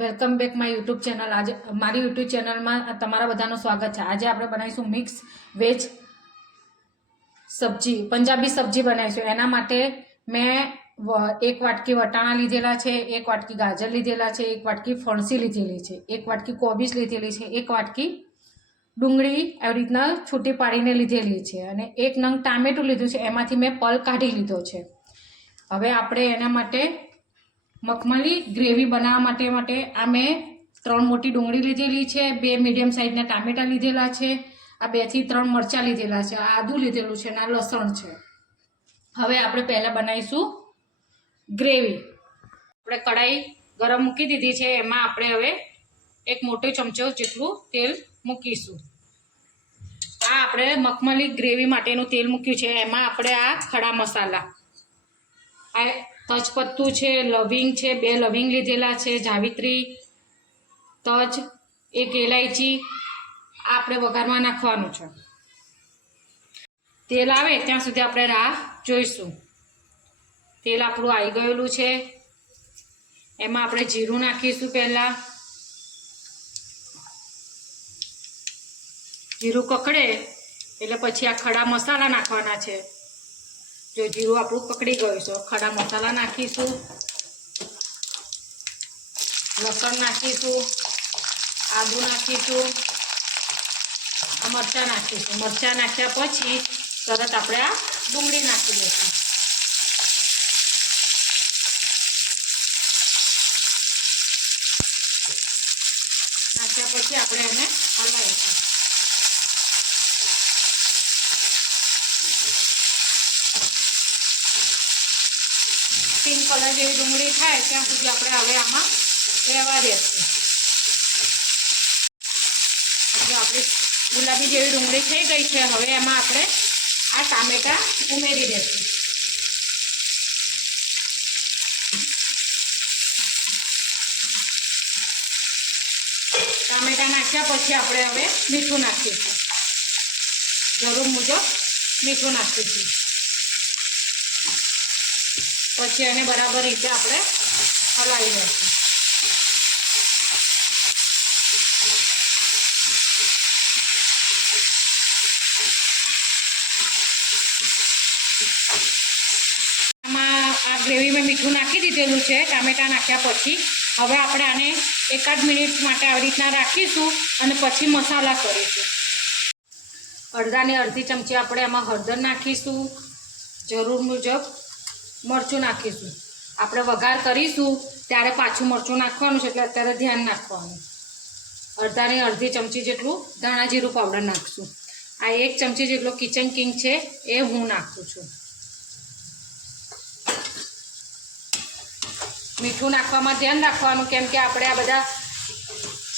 Welcome back my YouTube channel. આજે મારી YouTube ચેનલમાં તમારા બધાનું સ્વાગત છે। આજે આપણે બનાવીશું મિક્સ વેજ સબ્જી, પંજાબી સબ્જી બનાવીશું। એના માટે મેં એક વાટકી વટાણા લીધેલા છે, એક વાટકી ગાજર લીધેલા છે, એક વાટકી ફણસી લીધેલી છે, એક વાટકી કોબીજ લીધેલી છે, એક વાટકી ડુંગળી આવી રીતના છૂટી પાડીને લીધેલી છે અને એક નંગ ટામેટું લીધું છે। એમાંથી મેં પલ કાઢી લીધો છે। હવે આપણે એના માટે મખમલી ગ્રેવી બનાવવા માટે આ મેં 3 મોટી ડુંગળી લીધેલી છે, 2 મીડિયમ સાઇઝના ટામેટા લીધેલા છે, આ 2 થી 3 મરચાં લીધેલા છે, આ આદું લીધેલું છે અને આ લસણ છે। હવે આપણે પહેલાં બનાવીશું ગ્રેવી। આપણે કઢાઈ ગરમ મૂકી દીધી છે, એમાં આપણે હવે એક મોટો ચમચો જેટલું તેલ મૂકીશું। આ આપણે મખમલી ગ્રેવી માટેનું તેલ મૂક્યું છે। એમાં આપણે આ ખડા મસાલા, આ તજપત્તું છે, લવિંગ છે, 2 લવિંગ લીધેલા છે, જાવિત્રી, તજ, 1 ઇલાયચી, આ આપણે વઘારમાં નાખવાનું છે। તેલ આવે ત્યાં સુધી આપણે રાહ જોઈશું। તેલ આપણું આવી ગયેલું છે। એમાં આપણે જીરું નાખીશું। પહેલાં જીરું કકડે એટલે પછી આ ખડા મસાલા નાખવાના છે। જો જીરું આપણું પકડી ગયું છે, ખડા મસાલા નાખીશું, લસણ નાખીશું, આદુ નાખીશું, મરચાં નાખીશું। મરચાં નાખ્યા પછી તરત આપણે આ ડુંગળી નાખી દઈશું। નાખ્યા પછી આપણે એને હલાવીશું। પિંક કલર જેવી ડુંગળી થાય ત્યાં સુધી આપણે હવે આમાં રહેવા દઈશું। જો આપણી ગુલાબી જેવી ડુંગળી થઈ ગઈ છે, હવે એમાં આપણે આ ટામેટાં ઉમેરી દઈશું। ટામેટાં નાખ્યા પછી આપણે હવે મીઠું નાખીશું। જરૂર મુજબ મીઠું નાખીશું। પછી એને બરાબર રીતે આપણે હલાવી દઈશું। આમાં આ ગ્રેવીમાં મીઠું નાખી દીધેલું છે ટામેટાં નાખ્યા પછી। હવે આપણે આને એકાદ મિનિટ માટે આવી રીતના રાખીશું અને પછી મસાલા કરીશું। અડધાની અડધી ચમચી આપણે એમાં હળદર નાખીશું, જરૂર મુજબ મરચું નાખીશું। આપણે વઘાર કરીશું ત્યારે પાછું મરચું નાખવાનું છે એટલે અત્યારે ધ્યાન નાખવાનું। અડધાની અડધી ચમચી જેટલું ધાણા જીરું પાવડર નાખીશું। આ 1 ચમચી જેટલો કિચન કિંગ છે એ હું નાખું છું। મીઠું નાખવામાં ધ્યાન રાખવાનું, કેમ કે આપણે આ બધા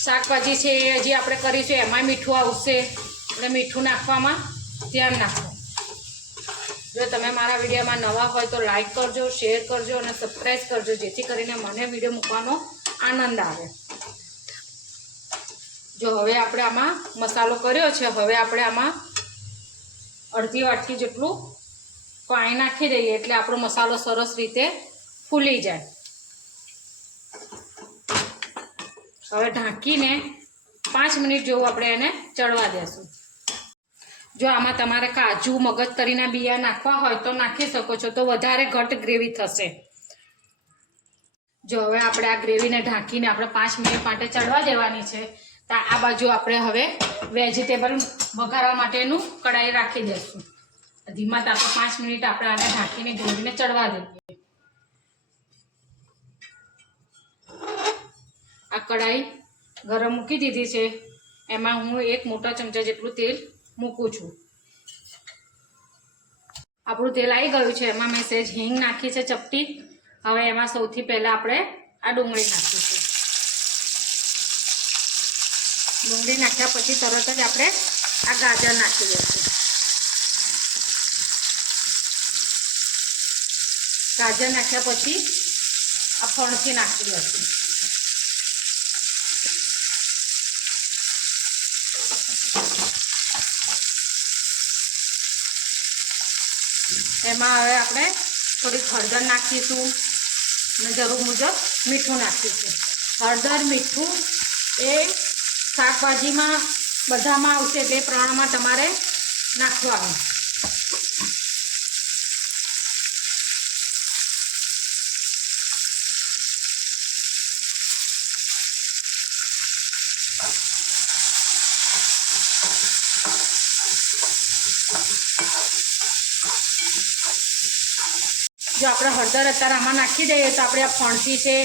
શાકભાજી છે એ હજી આપણે કરીશું એમાંય મીઠું આવશે, એટલે મીઠું નાખવામાં ધ્યાન રાખો। જો તમે મારા વિડીયોમાં નવા હોય તો લાઈક કરજો, શેર કરજો અને સબસ્ક્રાઈબ કરજો, જેથી કરીને મને વિડીયો મૂકવાનો આનંદ આવે। જો હવે આપણે આમાં મસાલો કર્યો છે, હવે આપણે આમાં અડધી વાટકી જેટલું પાણી નાખી દઈએ એટલે આપણો મસાલો સરસ રીતે ફૂલી જાય। હવે ઢાંકીને 5 મિનિટ જેવું આપણે એને ચડવા દેશું। જો આમાં તમારે કાજુ, મગજતરીના બિયા નાખવા હોય તો નાખી શકો છો, તો વધારે ઘટ ગ્રેવી થશે। જો હવે આપણે આ ગ્રેવીને ઢાંકીને આપણે 5 મિનિટ માટે ચડવા દેવાની છે। તો આ બાજુ આપણે હવે વેજીટેબલ વઘારવા માટેનું કઢાઈ રાખી દઈશું। ધીમા તાપે 5 મિનિટ આપણે આને ઢાંકીને ગ્રેવીને ચડવા દઈએ। આ કઢાઈ ગરમ મૂકી દીધી છે, એમાં હું 1 મોટા ચમચા જેટલું તેલ મૂકું છું। આપણું તેલ આવી ગયું છે, એમાં મેં સહેજ હિંગ નાખી છે ચપટી। હવે એમાં સૌથી પહેલાં આપણે આ ડુંગળી નાખીશું। ડુંગળી નાખ્યા પછી તરત જ આપણે આ ગાજર નાખી દઈશું। ગાજર નાખ્યા પછી આ ફણસી નાખી દઈશું। એમાં હવે આપણે થોડીક હળદર નાખીશું અને જરૂર મુજબ મીઠું નાખીશું। હળદર મીઠું એ શાકભાજીમાં બધામાં આવશે તે પ્રમાણમાં તમારે નાખવાનું. જો આપણે હળદર અત્યારે આમાં નાખી દઈએ તો આપણે આ ફણસી છે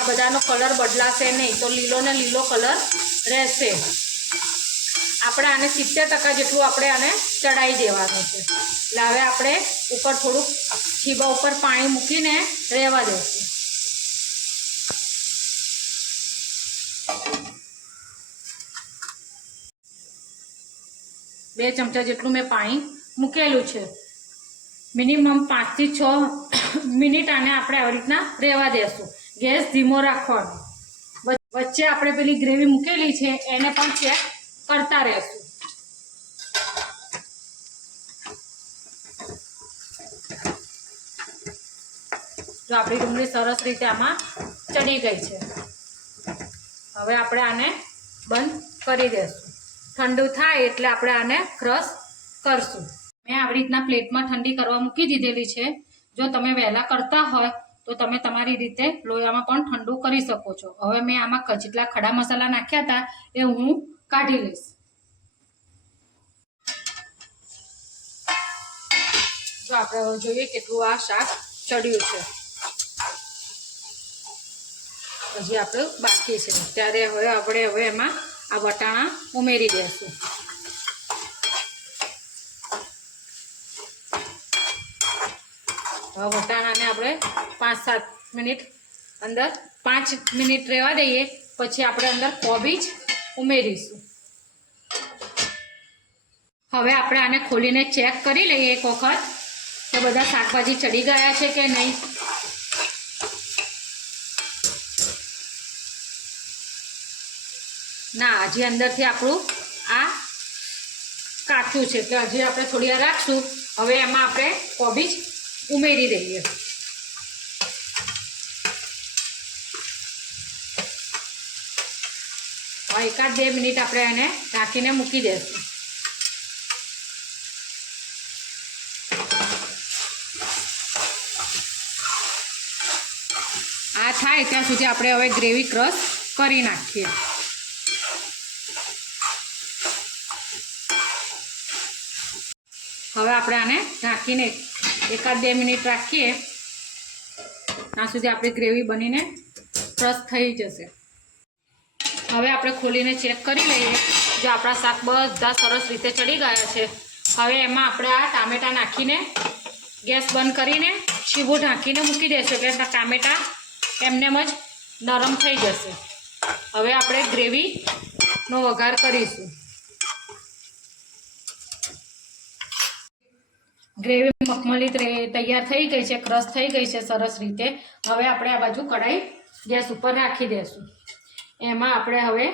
આ બધાનો કલર બદલાશે નહીં, તો લીલો ને લીલો કલર રહેશે. આપણે આને 70% જેટલું આપણે આને ચડાવી દેવાનું છે. એટલે હવે આપણે ઉપર થોડુંક છીબા ઉપર પાણી મૂકીને રહેવા દઈશું. બે ચમચા જેટલું મેં પાણી મૂકેલું છે. મિનિમમ 5 થી 6 મિનિટ આને આપણે આવી રીતના રહેવા દેશું. ગેસ ધીમો રાખવાનો. વચ્ચે આપણે પેલી ગ્રેવી મૂકેલી છે એને પણ ચેક કરતા રહેશું. જો આપણી ડુંગળી સરસ રીતે આમાં ચડી ગઈ છે. હવે આપણે આને બંધ કરી દઈશું. ઠંડુ થાય એટલે આપણે આને ક્રશ કરશું. મેં આવી રીતના પ્લેટમાં ઠંડી કરવા મૂકી દીધેલી છે. જો તમે વહેલા કરતા હોય તો તમે તમારી રીતે લોયામાં પણ ઠંડુ કરી શકો છો. હવે મેં આમાં જેટલા ખડા મસાલા નાખ્યા હતા એ હું કાઢી લઈશ. તો આપણે હવે જોઈએ કેટલું આ શાક ચડ્યું છે. હજી આપણું બાકી છે ત્યારે હવે એમાં આ વટાણા ઉમેરી દઈશું. હવે વટાણાને આપણે 5-7 મિનિટ અંદર 5 મિનિટ રહેવા દઈએ. પછી આપણે અંદર કોબીજ ઉમેરીશું. હવે આપણે આને ખોલીને ચેક કરી લઈએ એક વખત કે બધા શાકભાજી ચડી ગયા છે કે નહીં. ના, હજી અંદરથી આપણું આ કાચું છે એટલે હજી આપણે થોડી વાર રાખશું. હવે એમાં આપણે કોબીજ ઉમેરી દઈએ. હવે 1-2 મિનિટ આપણે એને ઢાંકીને મૂકી દઈશું. આ થાય ત્યાં સુધી આપણે હવે ગ્રેવી ક્રશ કરી નાખીએ. હવે આપણે આને ઢાંકીને 1-2 મિનિટ રાખીએ ત્યાં સુધી આપણી ગ્રેવી બનીને ક્રશ થઈ જશે. હવે આપણે ખોલીને ચેક કરી લઈએ. જો આપણા શાક બધા સરસ રીતે ચડી ગયા છે. હવે એમાં આપણે આ ટામેટાં નાખીને ગેસ બંધ કરીને છીબું ઢાંકીને મૂકી દઈશું એટલે ટામેટાં એમનેમ જ નરમ થઈ જશે. હવે આપણે ગ્રેવીનો વઘાર કરીશું. ગ્રેવી મખમલી તૈયાર થઈ ગઈ છે, ક્રશ થઈ ગઈ છે સરસ રીતે. હવે આપણે આ બાજુ કઢાઈ ગેસ ઉપર રાખી દઈશું. એમાં આપણે હવે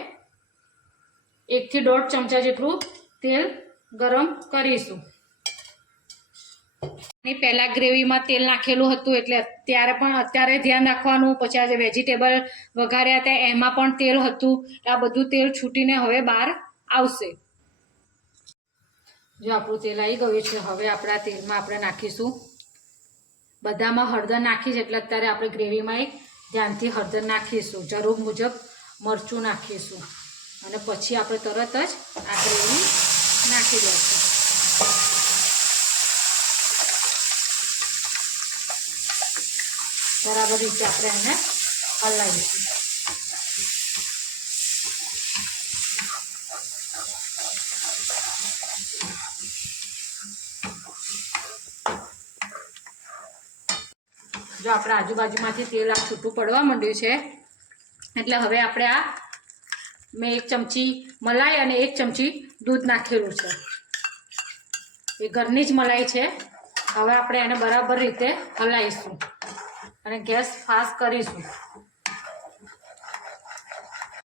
1 થી 1.5 ચમચા જેટલું તેલ ગરમ કરીશું. પહેલાં ગ્રેવીમાં તેલ નાખેલું હતું એટલે અત્યારે ધ્યાન રાખવાનું. પછી આજે વેજીટેબલ વઘાર્યા હતા એમાં પણ તેલ હતું. આ બધું તેલ છૂટીને હવે બહાર આવશે. જો આપણું તેલ આવી ગયું છે હવે આપણે આ તેલમાં આપણે નાખીશું. બધામાં હળદર નાખી છે એટલે અત્યારે આપણે ગ્રેવીમાં એક ધ્યાનથી હળદર નાખીશું. જરૂર મુજબ મરચું નાખીશું અને પછી આપણે તરત જ આ ગ્રેવી નાખી દઈશું. બરાબર રીતે આપણે એને હલાવીશું. જો આપણે આજુબાજુમાંથી તેલ આ છૂટું પડવા માંડ્યું છે એટલે હવે આપણે આ મેં 1 ચમચી મલાઈ અને 1 ચમચી દૂધ નાખેલું છે. એ ઘરની જ મલાઈ છે. હવે આપણે એને બરાબર રીતે હલાવીશું અને ગેસ ફાસ્ટ કરીશું.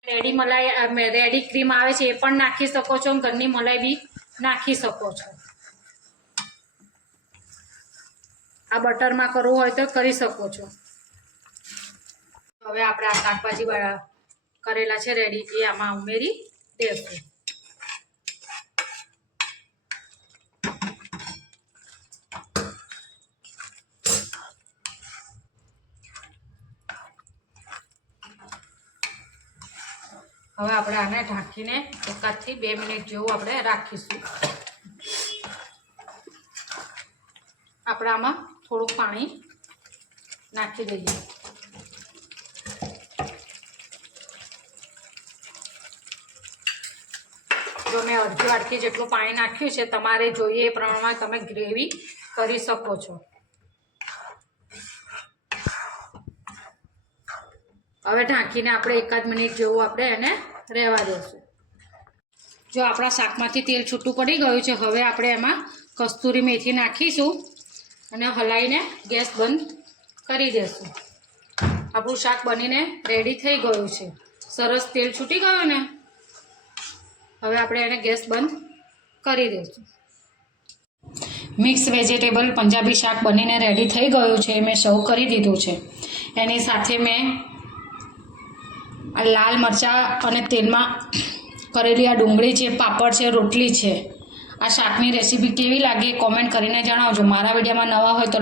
રેડી ક્રીમ આવે છે એ પણ નાખી શકો છો. ઘરની મલાઈ બી નાખી શકો છો. આ બટરમાં કરવું હોય તો કરી શકો છો. હવે આપણે આ શાકભાજી કરેલા છે રેડી એ આમાં ઉમેરી દેશું. હવે આપણે આને ઢાંકીને 1 થી 2 મિનિટ જેવું આપણે રાખીશું. આપણે આમાં થોડુંક પાણી નાખી દઈએ. જો મેં અડધી વાટકી જેટલું પાણી નાખ્યું છે, તમારે જોઈએ એ પ્રમાણમાં તમે ગ્રેવી કરી શકો છો. હવે ઢાંકીને આપણે 1 મિનિટ જેવું આપણે એને રહેવા દઈશું. જો આપણા શાકમાંથી તેલ છૂટું પડી ગયું છે, હવે આપણે એમાં કસ્તુરી મેથી નાખીશું અને હલાવીને ગેસ બંધ કરી દઈશું. આપણું શાક બનીને રેડી થઈ ગયું છે. સરસ તેલ છૂટી ગયું ને, હવે આપણે એને ગેસ બંધ કરી દઈશું. મિક્સ વેજીટેબલ પંજાબી શાક બનીને રેડી થઈ ગયું છે. મેં સર્વ કરી દીધું છે. એની સાથે મેં લાલ મરચાં અને તેલમાં કરેલી આ ડુંગળી છે, પાપડ છે, રોટલી છે. આ શાકની રેસીપી કેવી લાગી કોમેન્ટ કરીને જણાવજો. મારા વિડીયોમાં નવા હોય તો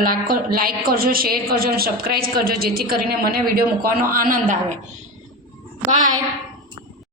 લાઈક કરજો, શેર કરજો અને સબસ્ક્રાઈબ કરજો, જેથી કરીને મને વિડીયો મૂકવાનો આનંદ આવે. બાય.